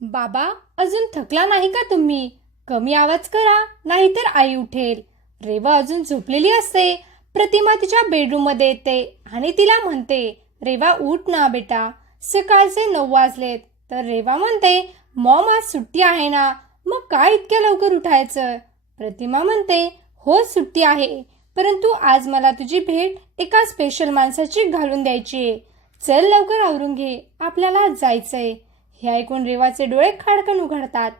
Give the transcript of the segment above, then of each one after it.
बाबा अजून थकला नाही का तुम्ही? कमी आवाज करा नाहीतर आई उठेल. रेवा अजून झोपलेली असते. प्रतिमा तिच्या बेडरूममध्ये येते आणि तिला म्हणते रेवा उठ ना बेटा. सकाळचे नऊ वाजलेत. तर रेवा म्हणते मॉम आज सुट्टी आहे ना. मग काय इतक्या लवकर उठायचं? प्रतिमा म्हणते हो सुट्टी आहे. परंतु आज मला तुझी भेट एका स्पेशल माणसाची घालून द्यायची आहे. चल लवकर आवरून घे. आपल्याला आज जायचंय. हे ऐकून रेवाचे डोळे खाडकन उघडतात.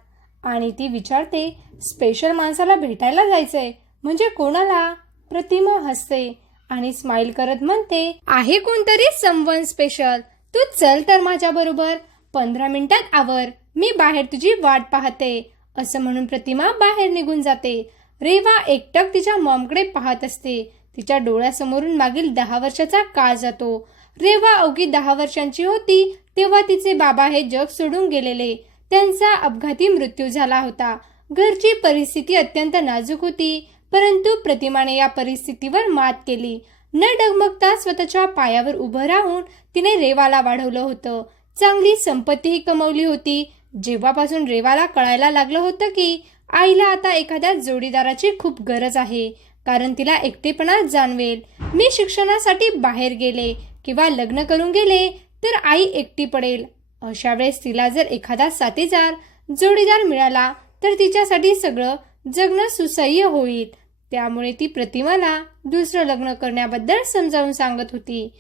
आणि ती विचारते स्पेशल माणसाला भेटायला जायचंय? म्हणजे कोणाला? प्रतिमा हसते आणि स्माइल करत म्हणते आहे कोणतरी समवन स्पेशल तू चल तर माझ्या बरोबर. पंधरा मिनिटात आवर. मी बाहेर तुझी वाट पाहते. असं म्हणून प्रतिमा बाहेर निघून जाते. रेवा एकटक तिच्या मॉमकडे पाहत असते. तिच्या डोळ्यासमोरून मागील दहा वर्षाचा काळ जातो. रेवा अवघी दहा वर्षांची होती तेव्हा तिचे बाबा हे जग सोडून गेलेले. त्यांचा अपघाती मृत्यू झाला होता. घरची परिस्थिती अत्यंत नाजूक होती परंतु प्रतिमाने या परिस्थितीवर मात केली. न डगमगता स्वतःच्या पायावर उभं राहून तिने रेवाला वाढवलं होतं. चांगली संपत्तीही कमवली होती. जेव्हापासून रेवाला कळायला लागलं होतं की आईला आता एखाद्या जोडीदाराची खूप गरज आहे कारण तिला एकटेपणा जाणवेल. मी शिक्षणासाठी बाहेर गेले किंवा लग्न करून गेले तर आई एकटी पडेल. अशा वेळेस तिला जर एखादा साथीदार जोडीदार मिळाला तर तिच्यासाठी सगळं जगणं सुसह्य होईल. त्यामुळे ती प्रतिमाला दुसरं लग्न करण्याबद्दल समजावून सांगत होती.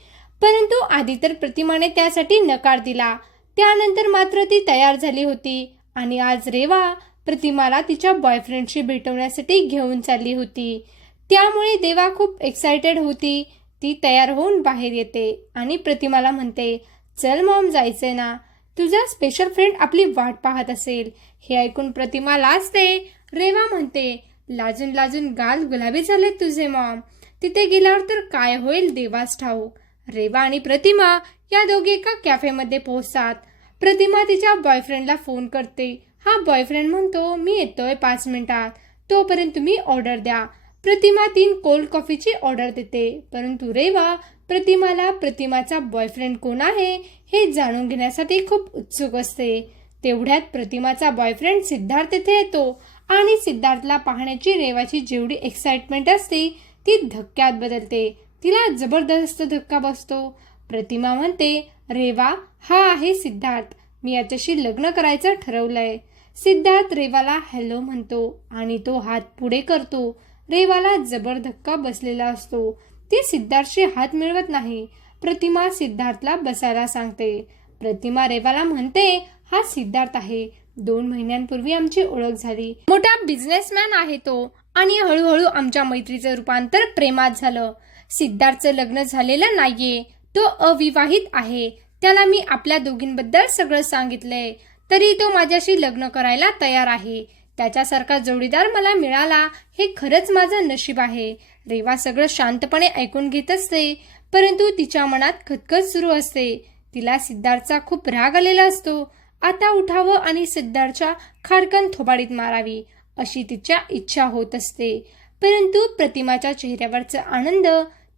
परंतु आधी तर प्रतिमाने त्यासाठी नकार दिला. त्यानंतर मात्र ती तयार झाली होती आणि आज रेवा प्रतिमाला तिच्या बॉयफ्रेंडशी भेटवण्यासाठी घेऊन चालली होती. त्यामुळे देवा खूप एक्सायटेड होती. ती तयार होऊन बाहेर येते आणि प्रतिमाला म्हणते चल मॉम जायचंय ना. तुझा स्पेशल फ्रेंड आपली वाट पाहत असेल. हे ऐकून प्रतिमा लाजते. रेवा म्हणते लाजून लाजून गाल गुलाबी झाले तुझे मॉम. तिथे गेल्यावर तर काय होईल देवास ठाऊक. रेवा आणि प्रतिमा या दोघे एका कॅफेमध्ये पोहोचतात. प्रतिमा तिच्या बॉयफ्रेंडला फोन करते. हा बॉयफ्रेंड म्हणतो मी येतोय पाच मिनिटात. तोपर्यंत तुम्ही ऑर्डर द्या. प्रतिमा तीन कोल्ड कॉफीची ऑर्डर देते. परंतु रेवा प्रतिमाला प्रतिमाचा बॉयफ्रेंड कोण आहे हे जाणून घेण्यासाठी खूप उत्सुक असते. तेवढ्यात प्रतिमाचा बॉयफ्रेंड सिद्धार्थ येथे येतो आणि सिद्धार्थला पाहण्याची रेवाची जेवढी एक्साइटमेंट असते ती धक्क्यात बदलते. तिला जबरदस्त धक्का बसतो. प्रतिमा म्हणते रेवा हा आहे सिद्धार्थ. मी याच्याशी लग्न करायचं ठरवलंय. सिद्धार्थ रेवाला हॅलो म्हणतो आणि तो हात पुढे करतो. रेवाला जबर धक्का बसलेला असतो. ती सिद्धार्थशी हात मिळवत नाही. प्रतिमा सिद्धार्थला बसायला सांगते. प्रतिमा रेवाला म्हणते हा सिद्धार्थ आहे. दोन महिन्यांपूर्वी आमची ओळख झाली. मोठा बिझनेसमॅन आहे तो आणि हळूहळू आमच्या मैत्रीचं रूपांतर प्रेमात झालं. सिद्धार्थचं लग्न झालेलं नाहीये. तो अविवाहित आहे. त्याला मी आपल्या दोघींबद्दल सगळं सांगितलंय. तरी तो माझ्याशी लग्न करायला तयार आहे. त्याच्यासारखा जोडीदार मला मिळाला हे खरंच माझं नशीब आहे. रेवा सगळं शांतपणे ऐकून घेत असते परंतु तिच्या मनात खतखत सुरू असते. तिला सिद्धार्थचा खूप राग आलेला असतो. आता उठावं आणि सिद्धार्थच्या खाडकन थोबाडीत मारावी अशी तिच्या इच्छा होत असते. परंतु प्रतिमाच्या चेहऱ्यावरचा आनंद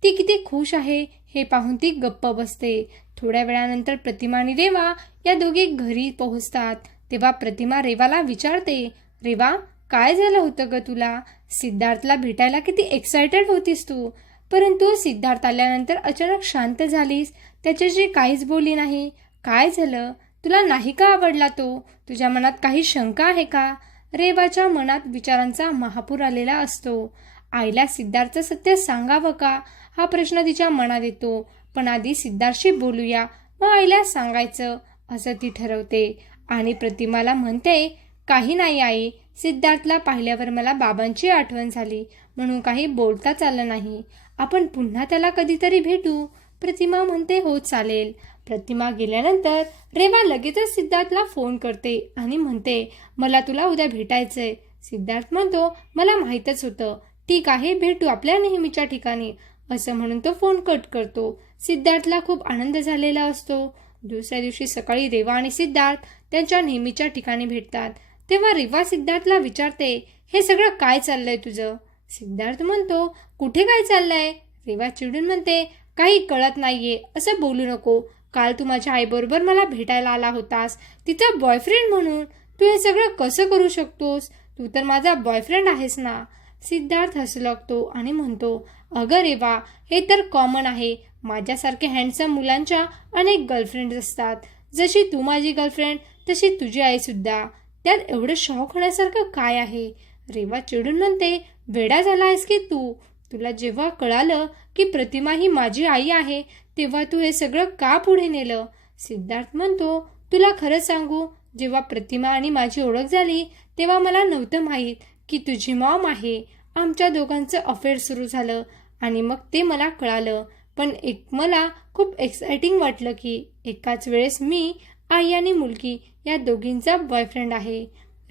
ती किती खुश आहे हे पाहून ती गप्प बसते. थोड्या वेळानंतर प्रतिमा आणि रेवा या दोघे घरी पोहोचतात. तेव्हा प्रतिमा रेवाला विचारते रेवा काय झालं होतं ग तुला? सिद्धार्थला भेटायला किती एक्सायटेड होतीस तू. परंतु सिद्धार्थ आल्यानंतर अचानक शांत झालीस. त्याच्याशी काहीच बोली नाही. काय झालं? तुला नाही का आवडला तो? तुझ्या मनात काही शंका आहे का? रेवाच्या मनात विचारांचा महापूर आलेला असतो. आईला सिद्धार्थचं सत्य सांगावं का? हा प्रश्न तिच्या मनात येतो. पण आधी सिद्धार्थशी बोलूया. मग आईला सांगायचं असं ती ठरवते. आणि प्रतिमाला म्हणते काही नाही आई. सिद्धार्थला पाहिल्यावर मला बाबांची आठवण झाली. म्हणून काही बोलताच आलं नाही. आपण पुन्हा त्याला कधीतरी भेटू. प्रतिमा म्हणते हो चालेल. प्रतिमा गेल्यानंतर रेवा लगेचच सिद्धार्थला फोन करते आणि म्हणते मला तुला उद्या भेटायचंय. सिद्धार्थ म्हणतो मला माहीतच होतं. ठीक आहे भेटू आपल्या नेहमीच्या ठिकाणी. असं म्हणून तो फोन कट करतो. सिद्धार्थला खूप आनंद झालेला असतो. दुसऱ्या दिवशी सकाळी रेवा आणि सिद्धार्थ त्यांच्या नेहमीच्या ठिकाणी भेटतात. तेव्हा रिवा सिद्धार्थला विचारते हे सगळं काय चाललंय तुझं? सिद्धार्थ म्हणतो कुठे काय चाललंय? रिवा चिडून म्हणते काही कळत नाहीये असं बोलू नको. काल तू माझ्या आईबरोबर मला भेटायला आला होतास. तिचा बॉयफ्रेंड म्हणून. तू हे सगळं कसं करू शकतोस? तू तर माझा बॉयफ्रेंड आहेस ना? सिद्धार्थ हसू लागतो आणि म्हणतो अगं रेवा हे तर कॉमन आहे. माझ्यासारख्या हँडसम मुलांच्या अनेक गर्लफ्रेंड असतात. जशी तू माझी गर्लफ्रेंड तशी तुझी आई सुद्धा. त्यात एवढं शॉक होण्यासारखं काय आहे? रेवा चिडून म्हणते वेडा झाला आहेस की तू? तुला जेव्हा कळालं की प्रतिमा ही माझी आई आहे तेव्हा तू हे सगळं का पुढे नेलं? सिद्धार्थ म्हणतो तुला खरं सांगू जेव्हा प्रतिमा आणि माझी ओळख झाली तेव्हा मला नव्हतं माहीत की तुझी मॉम आहे. आमच्या दोघांचं अफेअर सुरू झालं आणि मग ते मला कळालं. पण एक मला खूप एक्सायटिंग वाटलं की एकाच वेळेस मी आई आणि मुलगी या दोघींचा बॉयफ्रेंड आहे.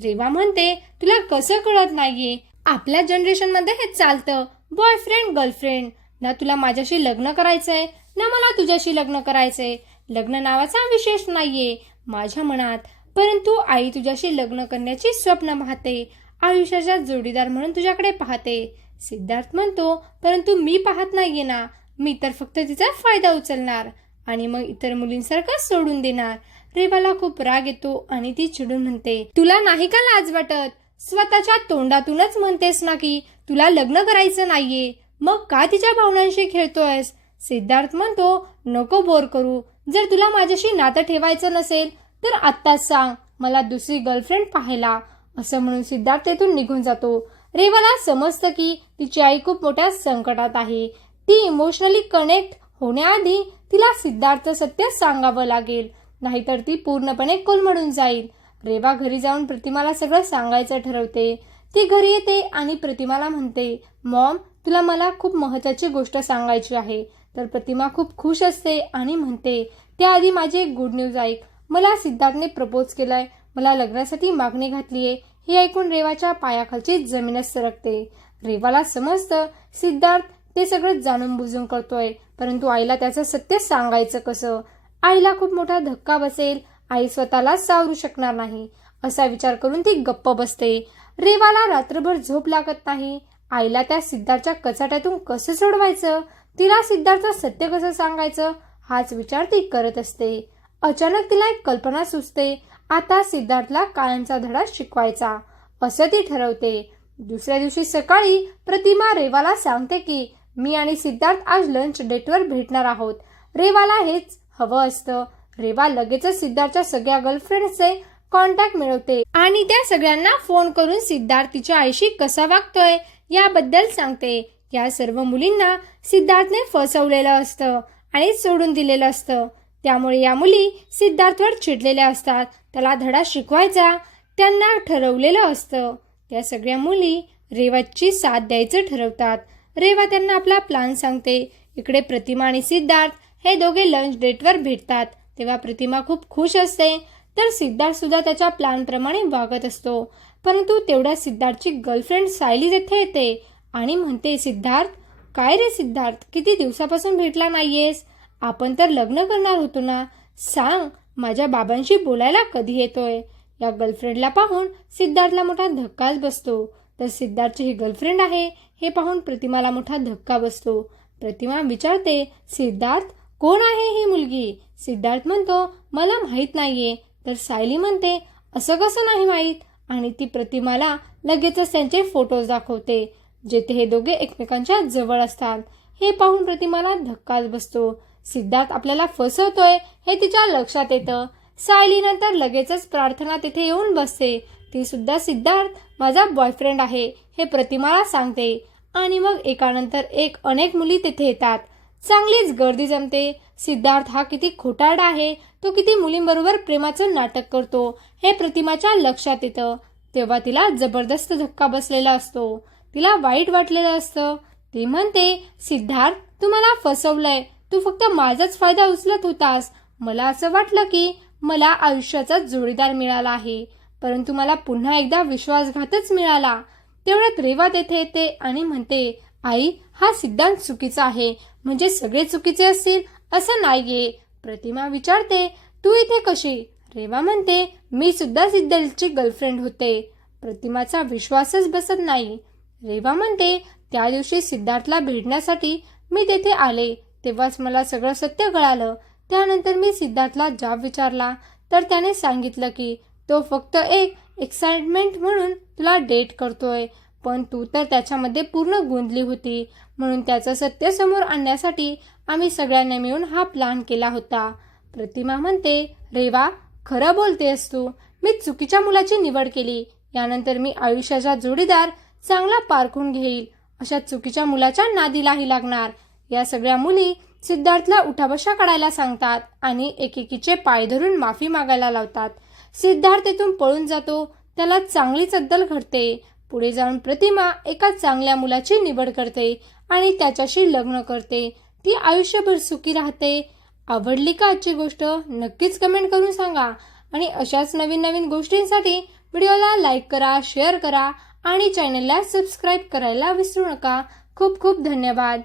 रेवा म्हणते तुला कसं कळत नाहीये? आपल्या जनरेशनमध्ये हे चालतं. बॉयफ्रेंड गर्लफ्रेंड ना तुला माझ्याशी लग्न करायचंय ना मला तुझ्याशी लग्न करायचंय. लग्न नावाचा विशेष नाहीये माझ्या मनात. परंतु आई तुझ्याशी लग्न करण्याची स्वप्न पाहते. आयुष्याचा जोडीदार म्हणून तुझ्याकडे पाहते. सिद्धार्थ म्हणतो परंतु मी पाहत नाहीये ना. मी तर फक्त तिचा फायदा उचलणार आणि मग इतर मुलींसारखं सोडून देणार. रेवाला खूप राग येतो आणि ती चिडून म्हणते तुला नाही का लाज वाटत? स्वतःच्या तोंडातूनच म्हणतेस ना की तुला लग्न करायचं नाहीये. मग का तिच्या भावनांशी खेळतोयस? सिद्धार्थ म्हणतो नको बोर करू. जर तुला माझ्याशी नातं ठेवायचं नसेल तर आत्ताच सांग. मला दुसरी गर्लफ्रेंड पाहायला. असं म्हणून सिद्धार्थ तेथून निघून जातो. रेवाला समजतं की तिची आई खूप मोठ्या संकटात आहे. ती इमोशनली कनेक्ट होण्याआधी तिला सिद्धार्थ सत्य सांगावं लागेल. नाहीतर ती पूर्णपणे कोलमडून जाईल. रेवा घरी जाऊन प्रतिमाला सगळं सांगायचं ठरवते. ती घरी येते आणि प्रतिमाला म्हणते मॉम तुला मला खूप महत्वाची गोष्ट सांगायची आहे. तर प्रतिमा खूप खुश असते आणि म्हणते त्याआधी माझी एक गुड न्यूज ऐक. मला सिद्धार्थने प्रपोज केलाय. मला लग्नासाठी मागणी घातली आहे. हे ऐकून रेवाच्या पायाखालची जमीनच सरकते. रेवाला समजतं सिद्धार्थ ते सगळं जाणून बुजून करतोय. परंतु आईला त्याचं सत्य सांगायचं कसं? आईला खूप मोठा धक्का बसेल. आई स्वतःलाच सावरू शकणार नाही. असा विचार करून ती गप्प बसते. रेवाला रात्रभर झोप लागत नाही. आईला त्या सिद्धार्थच्या कचाट्यातून कसं सोडवायचं? तिला सिद्धार्थचं सत्य कसं सांगायचं? हाच विचार ती करत असते. अचानक तिला एक कल्पना सुचते. आता सिद्धार्थला कायमचा धडा शिकवायचा. असं ती ठरवते. दुसऱ्या दिवशी सकाळी प्रतिमा रेवाला सांगते की मी आणि सिद्धार्थ आज लंच डेटवर भेटणार आहोत. रेवाला हेच हवं असतं. रेवा लगेचच सिद्धार्थच्या सगळ्या गर्लफ्रेंडचे कॉन्टॅक्ट मिळवते. आणि त्या सगळ्यांना फोन करून सिद्धार्थ तिच्या आईशी कसा वागतोय याबद्दल सांगते. या सर्व मुलींना सिद्धार्थने फसवलेलं असतं आणि सोडून दिलेलं असतं. त्यामुळे या मुली सिद्धार्थवर चिडलेल्या असतात. त्याला धडा शिकवायचा त्यांना ठरवलेलं असतं. त्या सगळ्या मुली रेवाची साथ द्यायचं ठरवतात. रेवा त्यांना आपला प्लान सांगते. इकडे प्रतिमा आणि सिद्धार्थ हे दोघे लंच डेटवर भेटतात. तेव्हा प्रतिमा खूप खुश असते. तर सिद्धार्थ सुद्धा त्याच्या प्लॅनप्रमाणे वागत असतो. परंतु तेवढ्या सिद्धार्थची गर्लफ्रेंड सायली तेथे येते आणि म्हणते सिद्धार्थ काय रे सिद्धार्थ? किती दिवसापासून भेटला नाहीयेस? आपण तर लग्न करणार होतो ना? सांग माझ्या बाबांशी बोलायला कधी येतोय? या गर्लफ्रेंडला पाहून सिद्धार्थला मोठा धक्काच बसतो. तर सिद्धार्थची ही गर्लफ्रेंड आहे हे पाहून प्रतिमाला मोठा धक्का बसतो. प्रतिमा विचारते सिद्धार्थ कोण आहे ही मुलगी? सिद्धार्थ म्हणतो मला माहीत नाहीये. तर सायली म्हणते असं कसं नाही माहीत? आणि ती प्रतिमाला लगेचच त्यांचे फोटोज दाखवते जेथे हे दोघे एकमेकांच्या जवळ असतात. हे पाहून प्रतिमाला धक्काच बसतो. सिद्धार्थ आपल्याला फसवतोय हे तिच्या लक्षात येतं. सायली नंतर लगेचच प्रार्थना तिथे येऊन बसते. ती सुद्धा सिद्धार्थ माझा बॉयफ्रेंड आहे हे प्रतिमाला सांगते. आणि मग एकानंतर एक अनेक मुली तिथे येतात. चांगलीच गर्दी जमते. सिद्धार्थ हा किती खोटारडा आहे. तो किती मुलींबरोबर प्रेमाचं नाटक करतो. हे प्रतिमाच्या लक्षात येतं. तेव्हा तिला जबरदस्त धक्का बसलेला असतो. तिला वाईट वाटलेलं असतं. ती म्हणते सिद्धार्थ तू मला फसवलंय. तू फक्त माझाच फायदा उचलत होतास. मला असं वाटलं की मला आयुष्याचा जोडीदार मिळाला आहे. परंतु मला पुन्हा एकदा विश्वासघातच मिळाला. तेवढ्यात रेवा तेथे येते आणि म्हणते आई हा सिद्धांत चुकीचा आहे. म्हणजे सगळे चुकीचे असतील असं नाहीये. प्रतिमा विचारते तू इथे कशी? रेवा म्हणते मी सुद्धा सिद्धार्थची गर्लफ्रेंड होते. प्रतिमाचा विश्वासच बसत नाही. रेवा म्हणते त्या दिवशी सिद्धार्थला भेटण्यासाठी मी तेथे आले. तेव्हाच मला सगळं सत्य कळालं. त्यानंतर मी सिद्धार्थला जाब विचारला. तर त्याने सांगितलं की तो फक्त एक एक्साइटमेंट म्हणून तुला डेट करतोय. पण तू तर त्याच्यामध्ये पूर्ण गुंतली होती. म्हणून त्याचं सत्य समोर आणण्यासाठी आम्ही सगळ्यांनी मिळून हा प्लॅन केला होता. प्रतिमा म्हणते रेवा खरं बोलतेस तू. मी चुकीच्या मुलाची निवड केली. यानंतर मी आयुष्याचा जोडीदार चांगला पारखून घेईल. अशा चुकीच्या मुलाच्या नादीलाही लागणार. या सगळ्या मुली सिद्धार्थला उठाबशा काढायला सांगतात आणि एकेकीचे पाय धरून माफी मागायला लावतात. सिद्धार्थ तेथून पळून जातो. त्याला चांगलीच अद्दल घडते. पुढे जाऊन प्रतिमा एका चांगल्या मुलाची निवड करते आणि त्याच्याशी लग्न करते. ती आयुष्यभर सुखी राहते. आवडली का आजची गोष्ट? नक्कीच कमेंट करून सांगा. आणि अशाच नवीन नवीन गोष्टींसाठी व्हिडिओला लाईक करा शेअर करा आणि चॅनलला सबस्क्राईब करायला विसरू नका. खूप खूप धन्यवाद.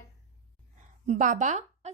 बाबा